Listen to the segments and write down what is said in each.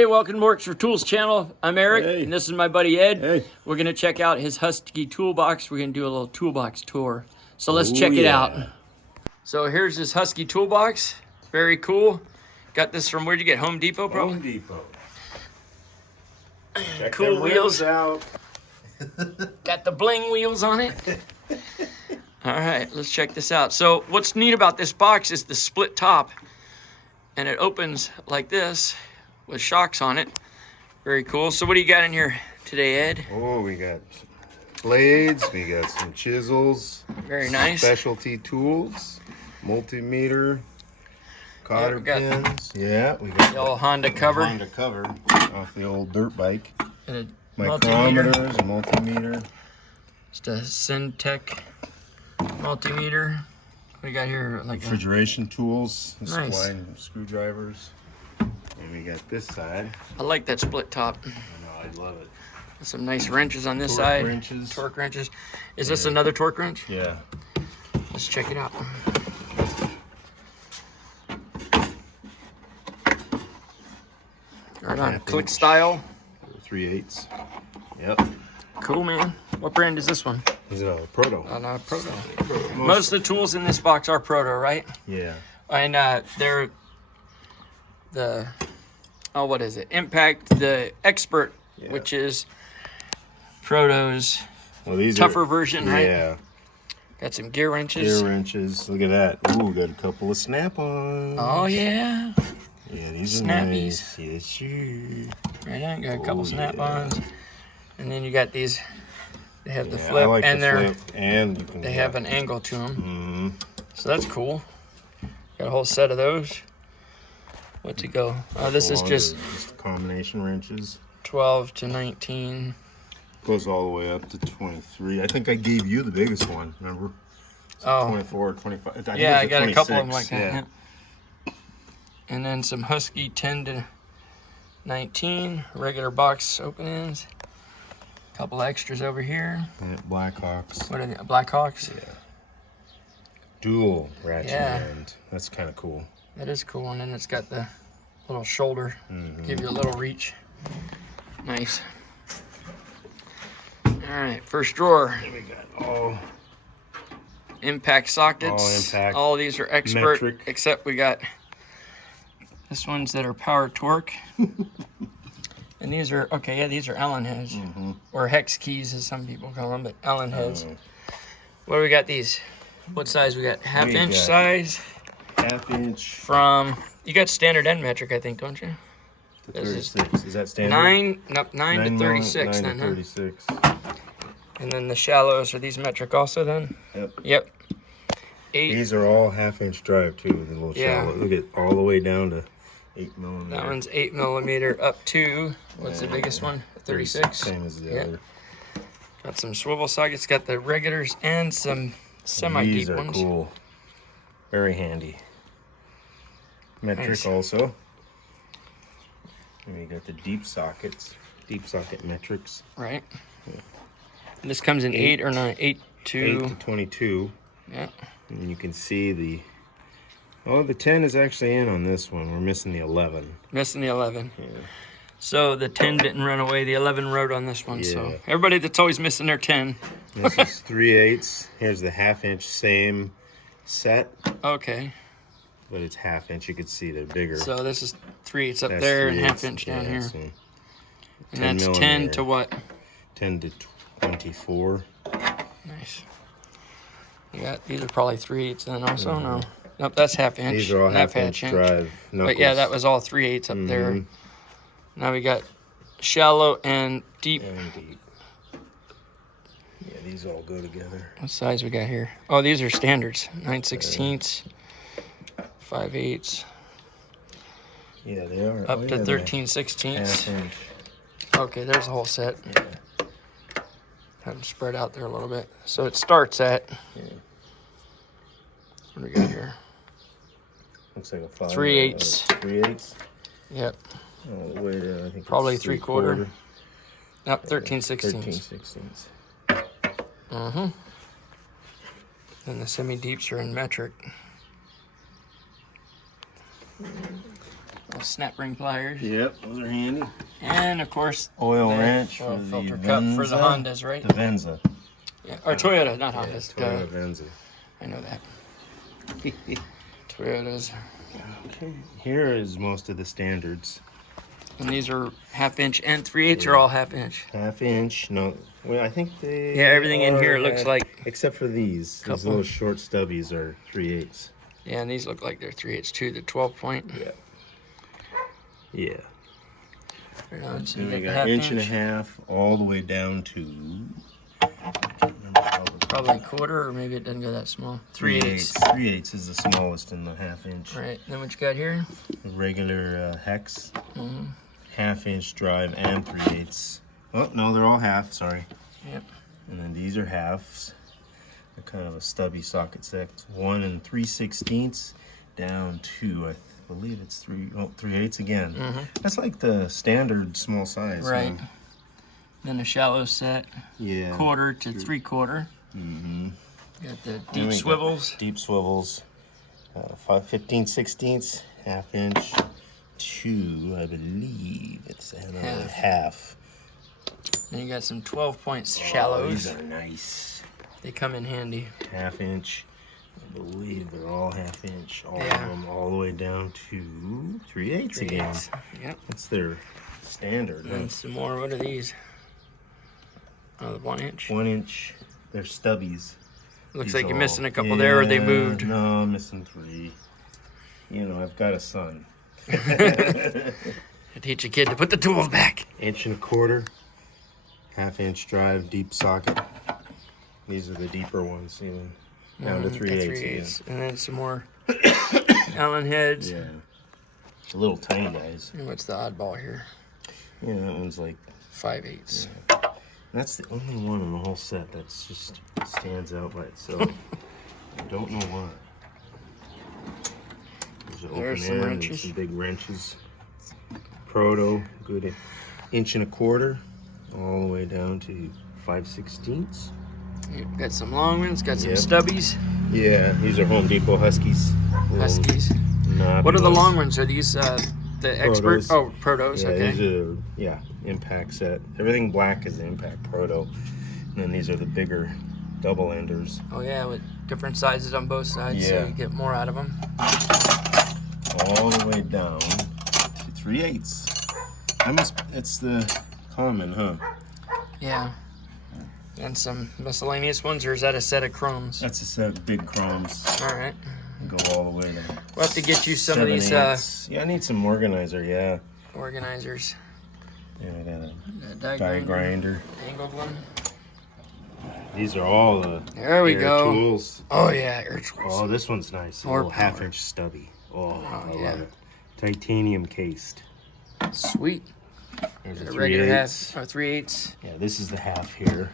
Hey, welcome to Works for Tools channel. I'm Eric, Hey. and this is my buddy Ed. Hey. We're going to check out his Husky Toolbox. We're going to do a little toolbox tour. So let's check it out. So here's his Husky Toolbox. Very cool. Got this from, where'd you get, Home Depot, bro? Home Depot. Check Cool them wheels. rims out. Got the bling wheels on it. All right, let's check this out. So what's neat about this box is the split top. And it opens like this with shocks on it. Very cool. So what do you got in here today, Ed? Oh, we got blades. We got some chisels. Very nice. Specialty tools. Multimeter. Cotter pins. Yeah, we got The old Honda cover. Honda cover off the old dirt bike. And a Micrometers, a multimeter. Just a Syntec multimeter. What do you got here? Like Refrigeration tools. Nice. Spline screwdrivers. And we got this side. I like that split top. I know, I love it. Some nice wrenches on this Torque side. wrenches. Torque wrenches. Is this another torque wrench? Yeah. Let's check it out. Right on, click style. 3/8. Yep. Cool, man. What brand is this one? Is it a Proto? No, Proto. Most of the tools in this box are Proto, right? Yeah. And they're the, oh, what is it? Impact, the Expert, which is Proto's Well, tougher version, right? Yeah. Got some gear wrenches. Gear wrenches. Look at that. Ooh, got a couple of snap-ons. Oh, yeah. Yeah, these Snappies. are nice. Yes, sir. Right on, got a couple Oh, snap-ons. And then you got these, they have the Yeah, flip, I like and the they're, flip, and you can they have an angle to them. Mm-hmm. So that's cool. Got a whole set of those. What's it go? Oh, this is just combination wrenches. 12 to 19. Goes all the way up to 23. I think I gave you the biggest one, remember? Oh. 24, 25. I think Yeah, it I was got a couple of them 26, like that. Yeah. And then some Husky 10 to 19 regular box openings. Couple extras over here. Yeah, Blackhawks. What are they? Blackhawks? Yeah. Dual ratchet Yeah. end. That's kind of cool. That is cool. And then it's got the little shoulder, give you a little reach. Nice. All right, first drawer. We got all Impact sockets. All impact. All these are expert, Metric. except we got this ones that are power torque. And these are, okay, yeah, these are Allen heads. Or hex keys, as some people call them, but Allen heads. What do we got these? What size we got? Half inch got size? half inch From, you got standard end metric, I think, don't you? to This is 36. Is that standard? 9 to 36 9 then, to huh? 36. And then the shallows, are these metric also then? Yep. Yep. 8. These are all half-inch drive too. The little Yeah. shallow. Look at all the way down to 8 millimeter. That one's 8 millimeter up to, what's the biggest one? 36. Same as the Yeah. other. Got some swivel sockets, got the regulars and some semi-deep These are ones. cool. Very handy. Metric Nice. also. And we got the deep sockets. Deep socket metrics. Right. And this comes in 8 or 9? 8 to... 8 to 22. Yeah. And you can see the... Oh, the 10 is actually in on this one. We're missing the 11. Missing the 11. Yeah. So the 10 didn't run away. The 11 rode on this one. So Yeah. everybody that's always missing their 10. This is 3/8. Here's the half-inch same set, Okay. but it's half-inch. You can see they're bigger. So this is 3/8 up That's there and 3/8, half inch down yeah, here. so And 10 that's 10 millimeter. to what? 10 to 24. Nice. You got, these are probably 3/8 then also, no? Nope, that's half inch. These are all half-inch drive knuckles. But yeah, that was all 3/8 up there. Mhm. Now we got shallow and deep. And deep. Yeah, these all go together. What size we got here? Oh, these are standards. 9/16, 5/8, Yeah, they are. up Oh, to yeah, 13/16. half-inch. Okay, there's a whole set. Yeah. Have them spread out there a little bit. So it starts at, Yeah. what do we got here? Looks like a 5. 3/8. 3/8. Yep, All the way to, I think probably it's 3/4. Up 13/16. 13/16. And the semi-deeps are in metric. Those snap ring pliers. Yep, those are handy. And of course, Oil the wrench oil for the filter cup for the Venza. Hondas, right? The Venza. Yeah, or Toyota, not Yeah, Hondas. Toyota Venza. I know that. Toyotas. Okay. Here is most of the standards. And these are 1/2 inch and 3/8 are all 1/2 inch. 1/2 inch. No, well, I think they. Yeah, everything in here looks like. Except for these. These Couple. little short stubbies are 3/8. Yeah, and these look like they're 3/8 too. The 12 point. Yeah. Yeah. Right on, so you And we got got the 1/2 inch and a half all the way down to. Probably a quarter, or maybe it doesn't go that small. 3/8. 3/8 is the smallest in the 1/2 inch. Right. Then what you got here? The regular hex. Mm-hmm. 1/2 inch drive and 3/8. Oh no, they're all half. Sorry. Yep. And then these are halves. They're kind of a stubby socket set. 1 3/16 down to I believe it's 3/8 again. Mm-hmm. That's like the standard small size. Right. Huh? Then a shallow set, Yeah. quarter to 3/4. Mm-hmm. Got the And deep we got swivels. Deep swivels. 15/16, 1/2 inch. 2, I believe it's another half. Then you got some 12 point Oh, shallows. these are nice. They come in handy. 1/2 inch. I believe they're all 1/2 inch. All Yeah. of them, all the way down to 3/8 again. 3/8. Yep. That's their standard. And then some more. What are these? Oh, the 1 inch. 1 inch. They're stubbies. Looks These like you're all- missing a couple there, or they Yeah, moved. No, I'm missing 3. You know, I've got a son. I teach a kid to put the tools back. 1.25 inch. 1/2 inch drive, deep socket. These are the deeper ones, even down to 3/8. And then some more Allen heads. Yeah. The little tiny guys. And what's the oddball here? Yeah, that one's like 5/8. that's the only one in the whole set that's just stands out by itself. I don't know why. There's There's some an open end and wrenches. some big wrenches. Proto, good 1.25 inch, all the way down to 5/16. You've got some long ones, got some Yep. stubbies, Yeah, these are Home Depot Huskies. Little Huskies. knobby What are the ones. long ones? Are these the expert? Protos. Oh, Protos, Yeah, okay. these are impact set. Everything black is the impact Proto. And then these are the bigger double enders. Oh yeah, with different sizes on both sides, so Yeah. you get more out of them. All the way down to 3/8. It's the common, huh? Yeah. And some miscellaneous ones, or is that a set of chromes? That's a set of big chromes. All right. Go all the way to. We'll have to get you some of these 7/8. Yeah, I need some organizer. Yeah. organizers. Yeah, I got A a die grinder. Angled one. These are all the There we air go. tools. Oh yeah, air tools. Oh, this one's nice. More a little power. 1/2 inch stubby. Oh, I yeah. love it. Titanium cased. Sweet. There's A a regular 3/8. half or 3/8. Yeah, this is the half here.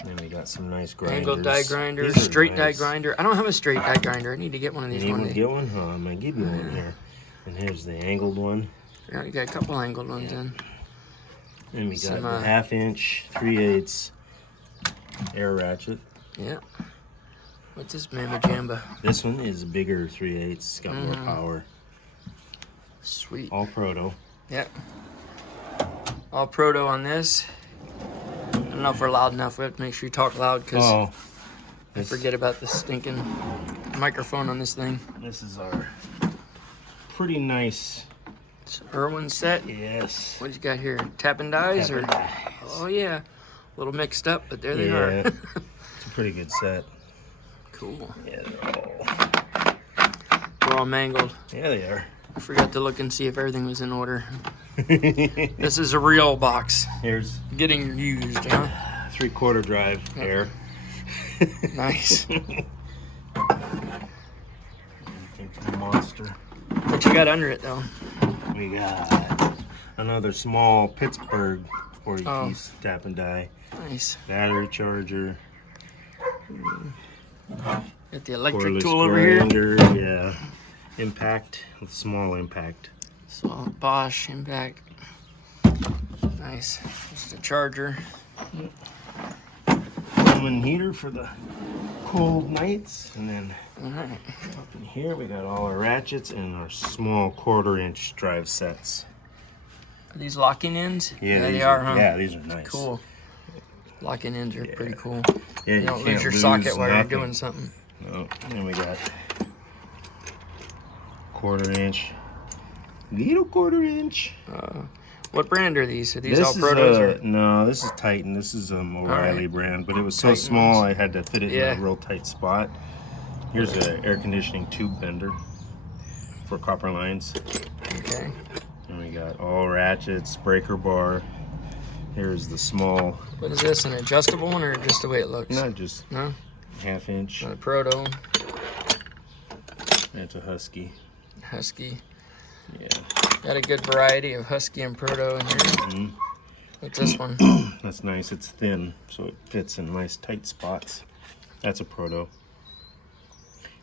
And then we got some nice grinders. Angled die grinder, These are straight die nice. grinder. I don't have a straight die grinder. I need to get one of these You one want day. to get one? Huh, I might give you one here. And here's the angled one. Yeah, you got a couple angled ones in. And we got Some, the 1/2 inch, 3/8 air ratchet. Yeah. What's this mamma jamba? This one is a bigger 3/8. It's got more power. Sweet. All Proto. Yep. All proto on this. I don't know if we're loud enough. We have to make sure you talk loud because Oh, I forget about the stinking microphone on this thing. this is our pretty nice. It's Irwin set. Yes. What you got here? Tapping dies Tapping or? dies. Oh yeah. A little mixed up, but there they Yeah. are. It's a pretty good set. Cool. Yeah, they're all. They're all mangled. Yeah, they are. I forgot to look and see if everything was in order. This is a real box. Here's Getting used, huh? 3/4 drive air. Nice. Monster. What you got under it though? We got another small Pittsburgh 40 Oh. piece tap and die. Nice. Battery charger. Got the electric Cordless tool over here. grinder, yeah. Impact, with small impact. So Bosch impact. Nice. Just a charger. Lumen heater for the cold nights. And then All right. up in here we got all our ratchets and our small 1/4-inch drive sets. Are these locking ends? Yeah, they are, huh? Yeah, these are nice. Cool. Locking ends are pretty cool. Yeah, You don't lose your socket while you're doing something. No. Then we got 1/4-inch, little 1/4-inch. What brand are these? Are these This all is Protos? Or? no, this is Titan. This is O'Reilly brand, but it was so Titan small ones. I had to fit it in a real tight spot. Here's an air conditioning tube bender for copper lines. Okay. And we got all ratchets, breaker bar. Here's the small. What is this? An adjustable one or just the way it looks? Not just No? 1/2 inch. Not a Proto. It's a Husky. Husky. Yeah. Got a good variety of Husky and Proto in here. Mm-hmm. What's this one? That's nice. It's thin, so it fits in nice tight spots. That's a Proto.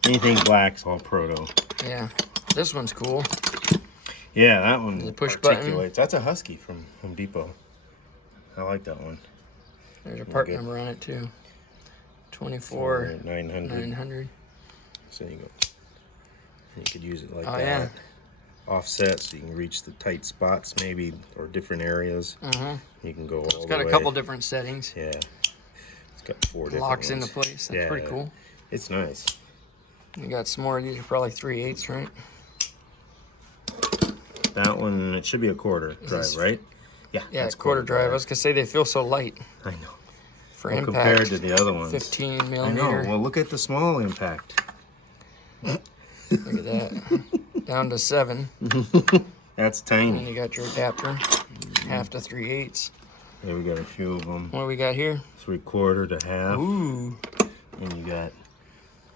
Anything black's all Proto. Yeah. This one's cool. Yeah, that one The push button. articulates. That's a Husky from Home Depot. I like that one. There's a part number on it too. 24,900. 900. So you could use it like Oh, that. yeah. Offset, so you can reach the tight spots maybe, or different areas. Mm-hmm. You can go all It's the got way. a couple different settings. Yeah. It's got 4 different Locks ones. into place. That's pretty cool. It's nice. You got some more. These are probably 3/8, right? That one, it should be a 1/4 drive, right? Yeah. Yeah, that's it's 1/4 drive. I was gonna say they feel so light I know. for Well, impact. compared to the other ones. 15 I know. millimeter. Well, look at the small impact. Look at that. Down to 7. That's And tiny. you got your adapter. 1/2 to 3/8. There we got a few of them. What do we got here? 3/4 to 1/2. Ooh. And you got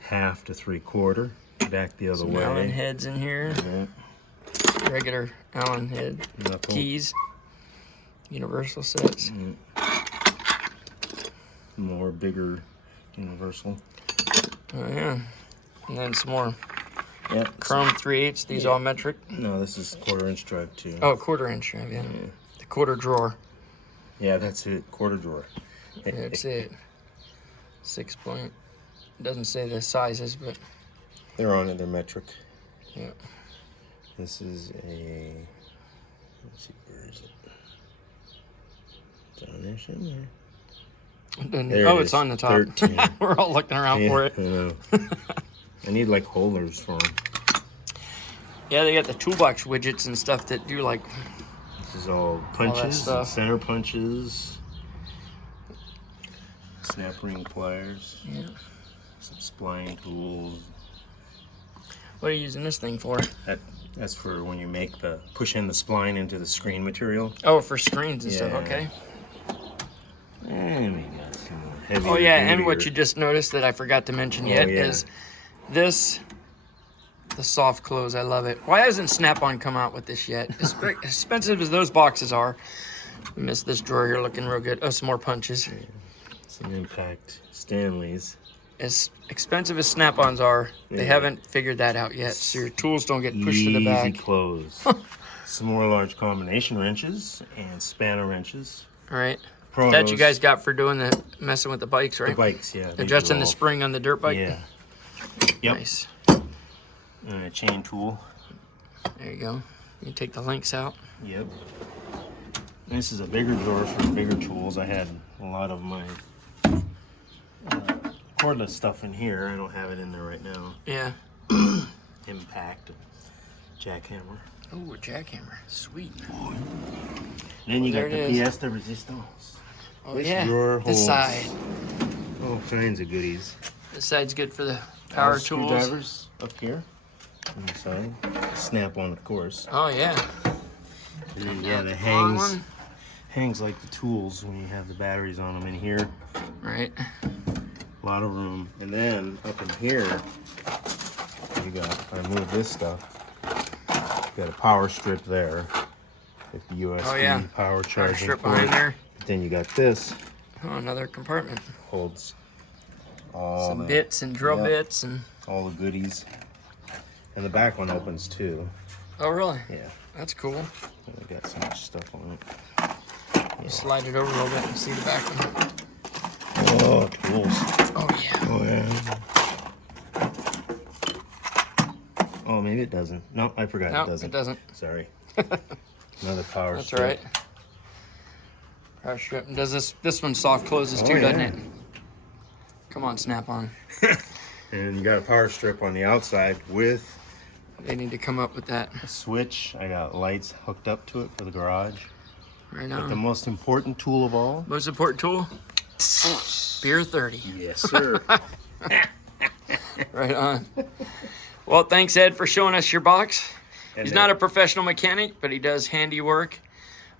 1/2 to 3/4. Back the other Some way. Allen heads in here. Yeah. Regular Allen head. Knuckle. Keys. Universal sets. More bigger universal. Oh, yeah. And then some more Yep. chrome 3/8. These all metric. No, this is 1/4-inch drive too. Oh, 1/4-inch drive, yeah. The 1/4 drawer. Yeah, that's it. 1/4 drawer. That's it. 6 point. It doesn't say the sizes, but They're on it. They're metric. yeah. This is a. Let's see, where is it? Down there somewhere. There Oh, it it's is. on the top. 13. We're all looking around for it. I know. I need like holders for them. Yeah, they got the Toolbox widgets and stuff that do like. This is all punches, and stuff. center punches, snap ring pliers, Yeah. some spline tools. What are you using this thing for? That's for when you make push in the spline into the screen material. Oh, for screens and stuff. Yeah. Okay. And we got some heavy. Oh yeah, and what you just noticed that I forgot to mention yet yeah. is this. The soft close, I love it. Why hasn't Snap-on come out with this yet? As expensive as those boxes are. We missed this drawer here looking real good. Oh, some more punches. Some impact Stanleys. As expensive as Snap-ons are, they haven't figured that out yet. So your tools don't get pushed to the back. Easy close. Some more large combination wrenches and spanner wrenches. All right. Protos. That you guys got for doing the messing with the bikes, right? The bikes, yeah. they Adjusting do the all- spring on the dirt bike. Yeah. Yep. Nice. And a chain tool. There you go. You can take the links out. Yep. This is a bigger drawer for bigger tools. I had a lot of my cordless stuff in here. I don't have it in there right now. Yeah. Impact, jackhammer. Oh, a jackhammer. Sweet. Then you there got it the is. pièce de résistance. Oh This yeah. drawer This holds side. all kinds of goodies. This side's good for the power tools. Screwdrivers up here on the side. Snap on, of course. Oh yeah. And then, yeah, the Long hangs one. hangs like the tools when you have the batteries on them in here. Right. A lot of room. And then up in here, you got, if I move this stuff, you got a power strip there with the USB power Power charging strip port. behind there. Then you got this, Oh, another compartment. holds all Some the bits and drill Yep. bits and. all the goodies. And the back one opens too. Oh really? Yeah. That's cool. And we got so much stuff on it. You slide it over a little bit and see the back one. Oh, tools. Oh yeah. Oh, yeah. Oh, maybe it doesn't. No, I forgot No, it doesn't. it doesn't. Sorry. Another power That's strip. all right. Power strip. And does this one soft closes Oh, too, doesn't yeah. it? Come on, snap on. And you got a power strip on the outside with They need to come up with that. a switch. I got lights hooked up to it for the garage. Right But the on. most important tool of all. Most important tool? Beer 30. Yes, sir. Right on. Well, thanks, Ed, for showing us your box. And He's not a professional mechanic, but he does handy work.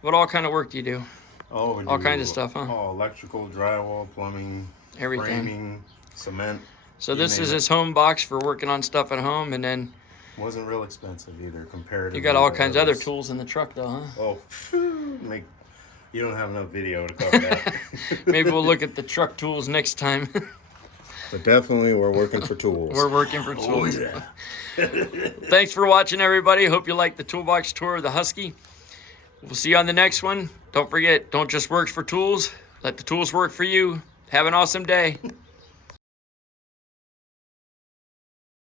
What all kind of work do you do? Oh, we all do kinds of stuff, huh? Oh, electrical, drywall, plumbing, Everything. framing, cement. So You this name is it. his home box for working on stuff at home, and then Wasn't real expensive either compared to. you got all kinds of other tools in the truck, though, huh? Oh, make you don't have enough video to cover that. Maybe we'll look at the truck tools next time. But definitely, we're working for tools. We're working for Oh, tools. yeah. Thanks for watching, everybody. Hope you liked the Toolbox tour of the Husky. We'll see you on the next one. Don't forget, don't just work for tools. Let the tools work for you. Have an awesome day.